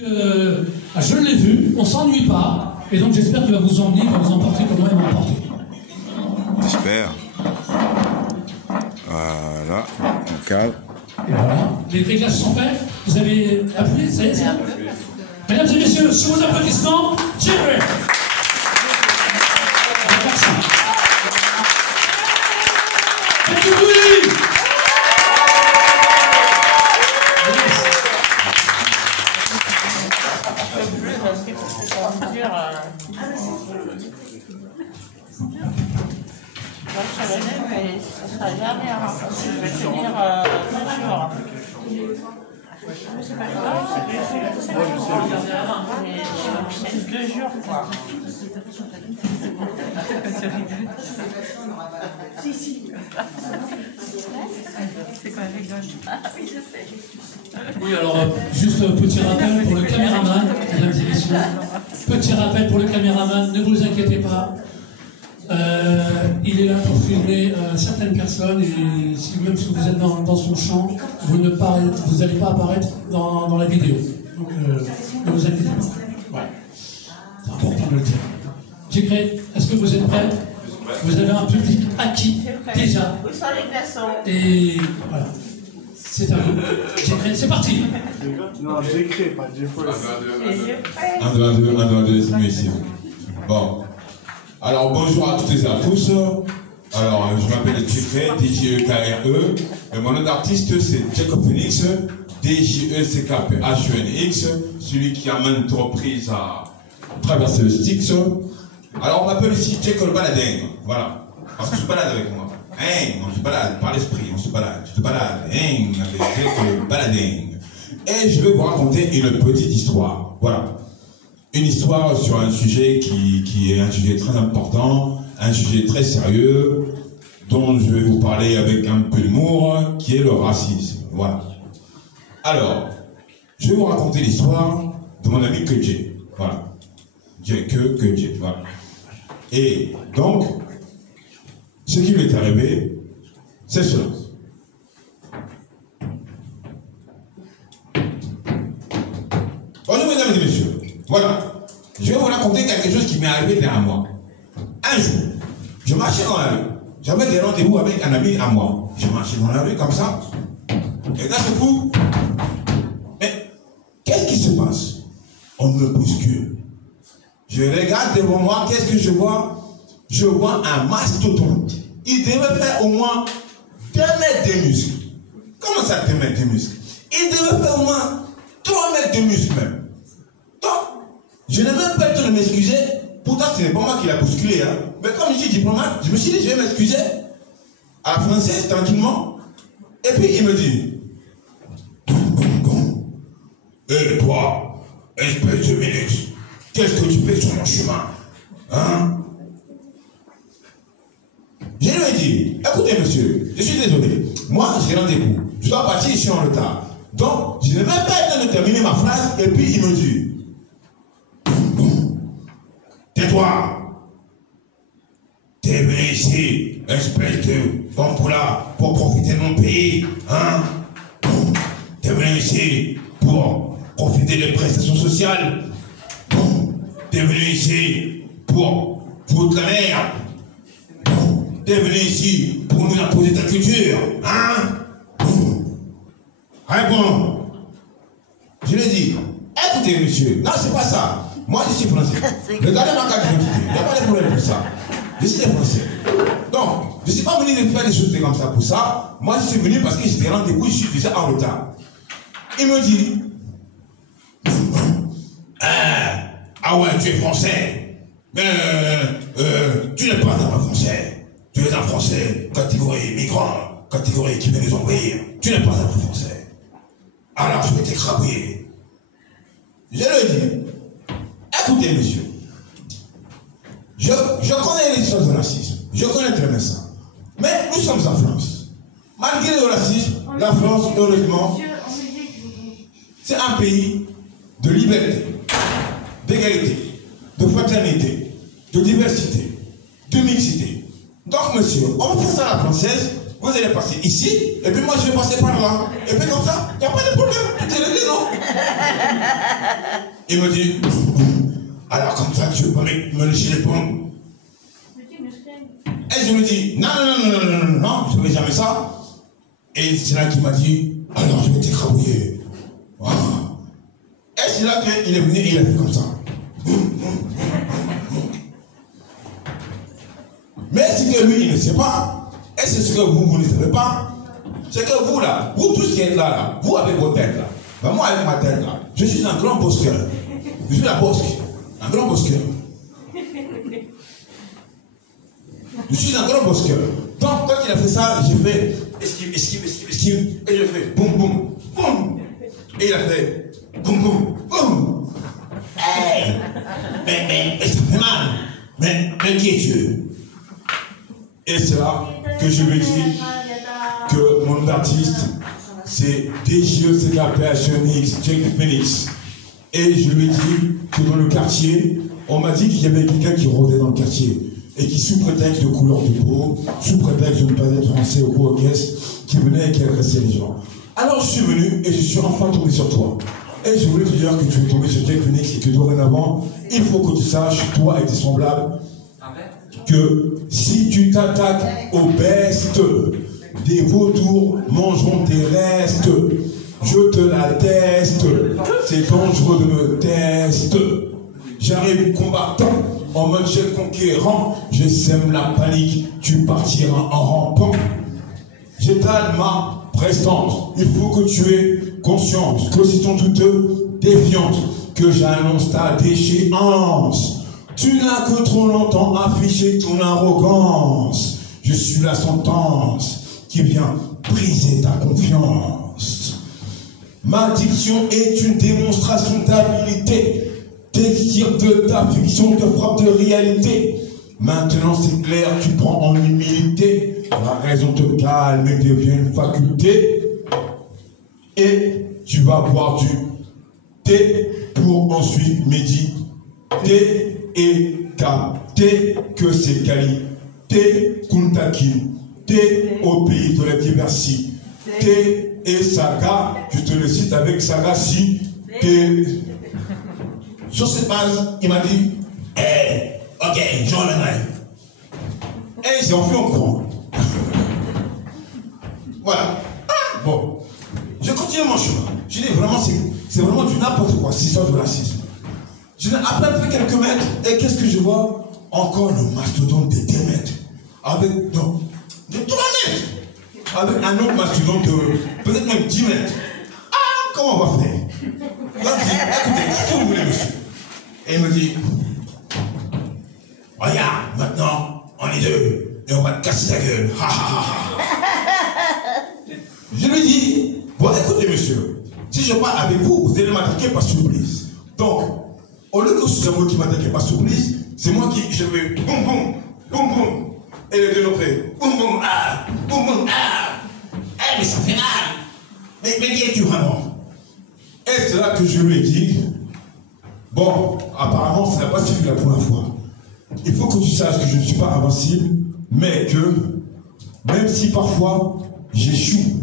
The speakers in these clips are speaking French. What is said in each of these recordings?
Je l'ai vu, on s'ennuie pas, et donc j'espère qu'il va vous emmener, il va vous emporter comme moi il m'a emporté. J'espère. Voilà, on cale. Et voilà, les réglages sont faits, vous avez appuyé, ça y est, c'est bon. Mesdames et messieurs, sous vos applaudissements, Jeffrey. Merci. Faites du bruit. Mais ce sera jamais impossible. Je vais tenir 2 jours. C'est 2 jours, quoi. Si. C'est quoi avec gauche? Oui, je sais. Oui, alors, juste petit rappel pour le caméraman, mesdames et messieurs. Petit rappel pour le caméraman, ne vous inquiétez pas. Il est là pour filmer certaines personnes et même si vous êtes dans son champ, vous n'allez pas apparaître dans la vidéo. Donc ne vous inquiétez pas. Ouais. C'est important de le dire. Jacqueline, est-ce que vous êtes prête? Vous avez un public acquis déjà. Où sont les glaçons? Et voilà. C'est à vous. Jacqueline, c'est parti. Non, Jeffrey, pas Jeffrey. 1, 2, 1, 2, c'est mieux ici. Bon. Alors bonjour à toutes et à tous. Alors je m'appelle Jeffrey, D-J-E-K-R-E. Et mon nom d'artiste c'est Jacob Phoenix, D-J-E-C-K-P-H-E-N-X, celui qui amène entreprise à traverser le Styx. Alors on m'appelle ici Jacob Baladin, voilà. Parce que je balade avec moi. Hein, on se balade par l'esprit, on se balade. Je te balade, hein, avec Jacob Baladin. Et je vais vous raconter une petite histoire, voilà. Une histoire sur un sujet qui est un sujet très important, un sujet très sérieux, dont je vais vous parler avec un peu d'humour, qui est le racisme. Voilà. Alors, je vais vous raconter l'histoire de mon ami Kedje. Voilà. Kedje, voilà. Et donc, ce qui lui est arrivé, c'est cela. Bonjour mesdames et messieurs. Voilà, je vais vous raconter quelque chose qui m'est arrivé derrière moi. Un jour, je marchais dans la rue. J'avais des rendez-vous avec un ami à moi. Je marchais dans la rue comme ça. Et d'un coup, mais qu'est-ce qui se passe? On me bouscule. Je regarde devant moi, qu'est-ce que je vois? Je vois un mastodonte. Il devait faire au moins 2 mètres de muscles. Comment ça, 2 mètres de muscles? Il devait faire au moins 3 mètres de muscles même. Je n'ai même pas le temps de m'excuser. Pourtant, ce n'est pas moi qui l'ai bousculé. Hein. Mais comme je suis diplomate, je me suis dit, je vais m'excuser. À la française, tranquillement. Et puis, il me dit, hé, toi, espèce de ministre, qu'est-ce que tu fais sur mon chemin? Hein? Je lui ai dit, écoutez, monsieur, je suis désolé. Moi, j'ai rendez-vous. Je dois partir, je suis en retard. Donc, je n'ai même pas le temps de terminer ma phrase. Et puis, il me dit, tais-toi! T'es venu ici, espèce de bamboula, pour profiter de mon pays, hein? T'es venu ici pour profiter des prestations sociales. T'es venu ici pour foutre la merde. T'es venu ici pour nous imposer ta culture, hein? Réponds! Je lui ai dit, écoutez monsieur, non c'est pas ça. Moi, je suis français. Regardez ma carte d'identité. Il n'y a pas de problème pour ça. Je suis français. Donc, je ne suis pas venu de faire des choses comme ça pour ça. Moi, je suis venu parce que j'étais rendez-vous, je suis déjà en retard. Il me dit, ah ouais, tu es français. Mais tu n'es pas un français. Tu es un français, catégorie migrant, catégorie qui veut nous envahir. Tu n'es pas un français. Alors, je vais t'écrabouiller. Je lui ai dit, écoutez, monsieur, je connais l'histoire du racisme, je connais très bien ça. Mais nous sommes en France. Malgré le racisme, la France, heureusement, c'est un pays de liberté, d'égalité, de fraternité, de diversité, de mixité. Donc, monsieur, on fait ça à la française, vous allez passer ici, et puis moi je vais passer par là. Et puis comme ça, il n'y a pas de problème. Tout est réglé, non? Il me dit, alors comme ça, tu veux pas me lécher les pommes? Et je me dis, non, je ne fais jamais ça. Et c'est là qu'il m'a dit, alors je vais t'écrabouiller. Wow. Et c'est là qu'il est venu et il a fait comme ça. Mais ce que lui, il ne sait pas, et c'est ce que vous ne savez pas, c'est que vous là, vous tous qui êtes là, vous avec vos têtes là, ben moi avec ma tête là, je suis un grand bosqueur. Je suis la bosque, un grand bosqueur. Je suis un grand bosqueur. Donc quand il a fait ça, j'ai fait esquive, et j'ai fait boum boum, boum. Et il a fait boum boum, boum. Hey, mais ça fait mal. Mais qui es-tu? Et c'est là que je lui dis que mon nom d'artiste, c'est DJECKPHNX, Jake Phoenix. Et je lui ai dit que dans le quartier, on m'a dit qu'il y avait quelqu'un qui rôdait dans le quartier. Et qui, sous prétexte de couleur de peau, sous prétexte de ne pas être français ou quoi qu'est-ce, qui venait et qui agressait les gens. Alors je suis venu et je suis enfin tombé sur toi. Et je voulais te dire que tu es tombé sur Jake Phoenix et que dorénavant, il faut que tu saches, toi et tes semblables, que si tu t'attaques aux bestes, des vautours mangeront tes restes. Je te l'atteste, c'est dangereux de me tester. J'arrive combattant, en mode jet conquérant, je sème la panique, tu partiras en rampant. J'étale ma prestance, il faut que tu aies conscience, que si ton toute défiance, que j'annonce ta déchéance. Tu n'as que trop longtemps affiché ton arrogance. Je suis la sentence qui vient briser ta confiance. Ma diction est une démonstration d'habilité. Tes tirs de ta fiction te frappent de réalité. Maintenant c'est clair, tu prends en humilité. La raison te calme et devient une faculté. Et tu vas boire du thé pour ensuite méditer. Et capter que c'est qualité Kuntakin, T au pays de la diversité, T et Saga, je te le cite avec Saga si, T. Sur cette base, il m'a dit, ok, j'en ai. Et j'ai enfui en courant. Voilà. Bon, je continue mon chemin. Je dis vraiment, c'est vraiment du n'importe quoi, cette histoire de racisme. Je n'ai à peine fait quelques mètres, et qu'est-ce que je vois? Encore le mastodonte de 2 mètres. Avec, non, de 3 mètres. Avec un autre mastodonte de peut-être même 10 mètres. Ah, comment on va faire? Là, je dis, écoutez, qu'est-ce que vous voulez, monsieur? Et il me dit, regarde, maintenant, on est 2, et on va te casser la gueule. Je lui dis, bon, écoutez, monsieur, si je parle avec vous, vous allez m'attaquer par surprise. Donc, au lieu que ce soit moi qui m'attaquait par surprise, c'est moi qui, je vais boum boum, boum boum. Et les deux l'ont fait boum boum, ah, boum boum, ah. Eh, mais ça fait mal. Mais qui es-tu vraiment? Et c'est là que je lui ai dit, bon, apparemment ça n'a pas suffi la première fois. Il faut que tu saches que je ne suis pas invincible, mais que, même si parfois j'échoue,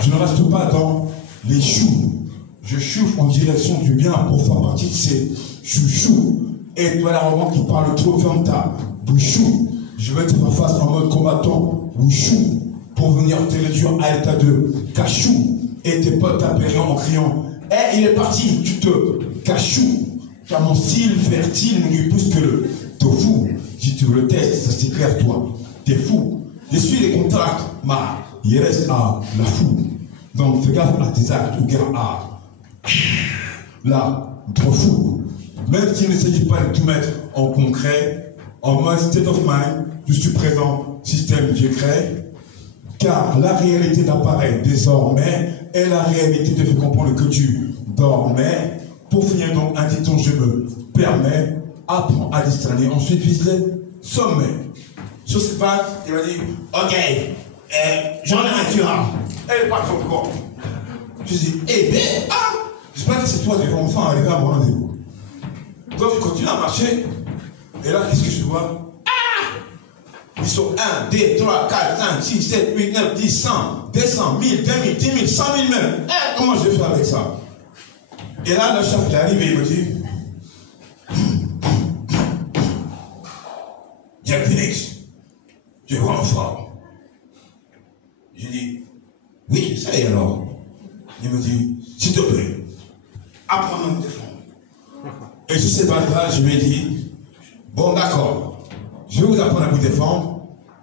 je ne reste pas dans les choux. Je chouffe en direction du bien pour faire partie de ces chouchous. Et toi, l'arrogant qui parle trop, ferme ta bouchou. Je vais te faire face en mode combattant ou chou pour venir te réduire à l'état de cachou. Et tes potes t'appellent en criant, il est parti, tu te cachou. Car mon style fertile ne lui pousse que le tofu. Si tu veux le test, ça s'éclaire toi. T'es fou. Je suis les contacts, il reste à la fou. Donc fais gaffe à tes actes ou gare à là, trop fou. Même s'il ne s'agit pas de tout mettre en concret, en mode state of mind, je suis présent, système que j'ai créé, car la réalité d'apparaît désormais, et la réalité te fait comprendre que tu dormais. Pour finir donc, un dicton, je me permets, apprends à discerner, ensuite vise les sommets. Sur cette base, il m'a dit, ok, j'en ai un tueur, elle est partie encore. Je dis, j'espère que c'est toi qui vas enfin arriver à mon rendez-vous. Donc je continue à marcher, et là, qu'est-ce que je vois? Il Ils sont 1, 2, 3, 4, 5, 6, 7, 8, 9, 10, 100, 200, 1000, 2000, 10 000, 100 000 même. Comment je vais faire avec ça? Et là, le chef est arrivé, il me dit, Jack Phoenix, tu es vraiment fort. J'ai dit, oui, ça y est alors. Il me dit, s'il te plaît, apprends à me défendre. Et sur ces bases-là, je lui ai dit, bon d'accord, je vais vous apprendre à vous défendre,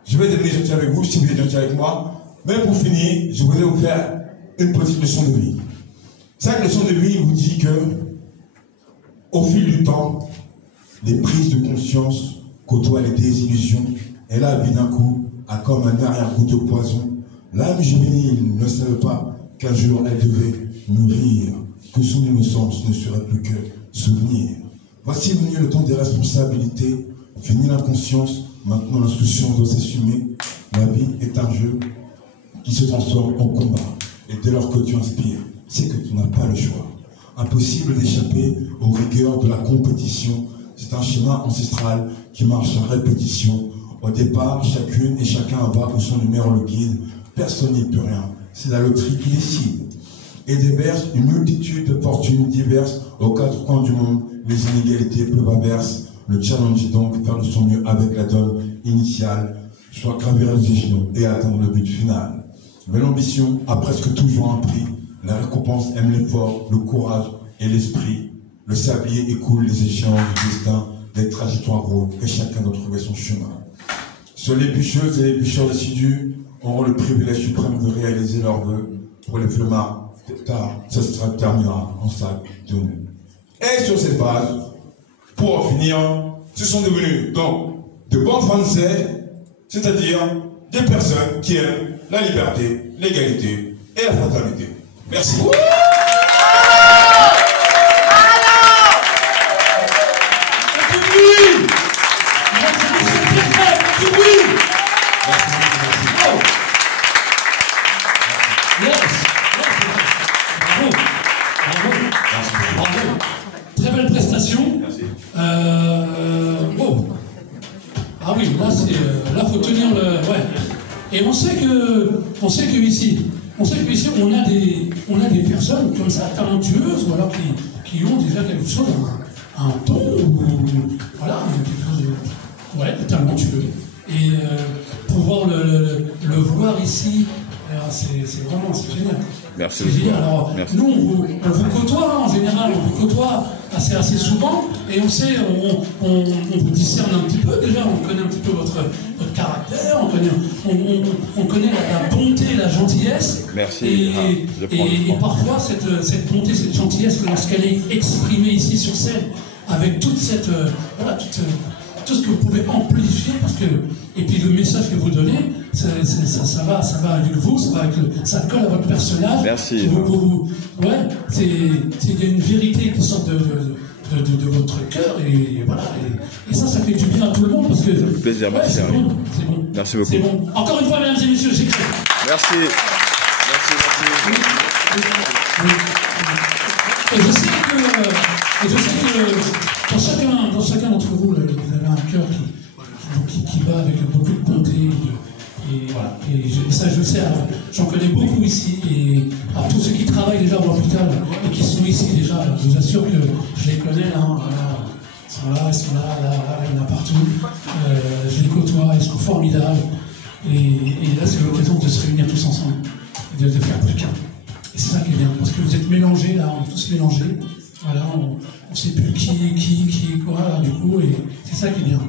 je vais devenir gentil avec vous, si vous êtes gentil avec moi, mais pour finir, je voulais vous faire une petite leçon de vie. Cette leçon de vie vous dit que, au fil du temps, les prises de conscience côtoient les désillusions, et la vie d'un coup a comme un arrière-goût de poison. L'âme juvénile ne savait pas qu'un jour elle devait mourir, que son innocence ne serait plus que souvenir. Voici venu le temps des responsabilités, fini l'inconscience, maintenant l'insouciance doit s'assumer. La vie est un jeu qui se transforme en combat. Et dès lors que tu inspires, c'est que tu n'as pas le choix. Impossible d'échapper aux rigueurs de la compétition. C'est un schéma ancestral qui marche à répétition. Au départ, chacune et chacun va où son numéro le guide. Personne n'y peut rien. C'est la loterie qui décide. Et déverse une multitude de fortunes diverses aux quatre coins du monde. Les inégalités peuvent averses. Le challenge est donc faire de son mieux avec la donne initiale, soit gravir les échelons et atteindre le but final. Mais l'ambition a presque toujours un prix. La récompense aime l'effort, le courage et l'esprit. Le sablier écoule les échéances du destin, des trajectoires hautes, et chacun doit trouver son chemin. Seuls les bûcheuses et les bûcheurs décidus auront le privilège suprême de réaliser leurs vœux. Pour les flemmards, tard, ça se terminera en sac de nous. Et sur cette base, pour finir, ce sont devenus donc de bons Français, c'est-à-dire des personnes qui aiment la liberté, l'égalité et la fraternité. Merci. Très belle prestation. Wow. Ah oui, là faut tenir le. Ouais. Et on sait que ici, on a des personnes comme ça talentueuses, ou alors qui ont déjà quelque chose, un ton, ou voilà, quelque chose de talentueux. Et pouvoir le voir ici, c'est vraiment génial. Merci. C'est génial. Alors, merci. Nous, on vous côtoie en général, on vous côtoie assez souvent, et on sait, on vous discerne un petit peu déjà, on connaît un petit peu votre caractère, on connaît la bonté et la gentillesse. Merci. Et parfois, cette bonté, cette gentillesse, lorsqu'elle est exprimée ici sur scène, avec toute cette, tout ce que vous pouvez amplifier, parce que, et puis le message que vous donnez, ça va avec vous, ça colle à votre personnage. Merci. Ouais, il y a une vérité qui sort de votre cœur, et voilà, et ça fait du bien à tout le monde, parce que... Ça fait plaisir, merci. C'est bon, c'est bon. Merci beaucoup. C'est bon. Encore une fois, mesdames et messieurs, j'écris. Merci. Et je sais que dans chacun d'entre vous, vous avez un cœur qui bat avec beaucoup de bonté. Et voilà. Et ça, je le sais, j'en connais beaucoup ici. Et alors, tous ceux qui travaillent déjà à l'hôpital et qui sont ici déjà, je vous assure que je les connais. Ils sont là, il y en a partout. Je les côtoie, ils sont formidables. Et là, c'est l'occasion de se réunir tous ensemble et de faire plus qu'un. Et c'est ça qui est bien, parce que vous êtes mélangés, là, on est tous mélangés. Voilà, on ne sait plus qui est quoi, là, du coup, et c'est ça qui est bien.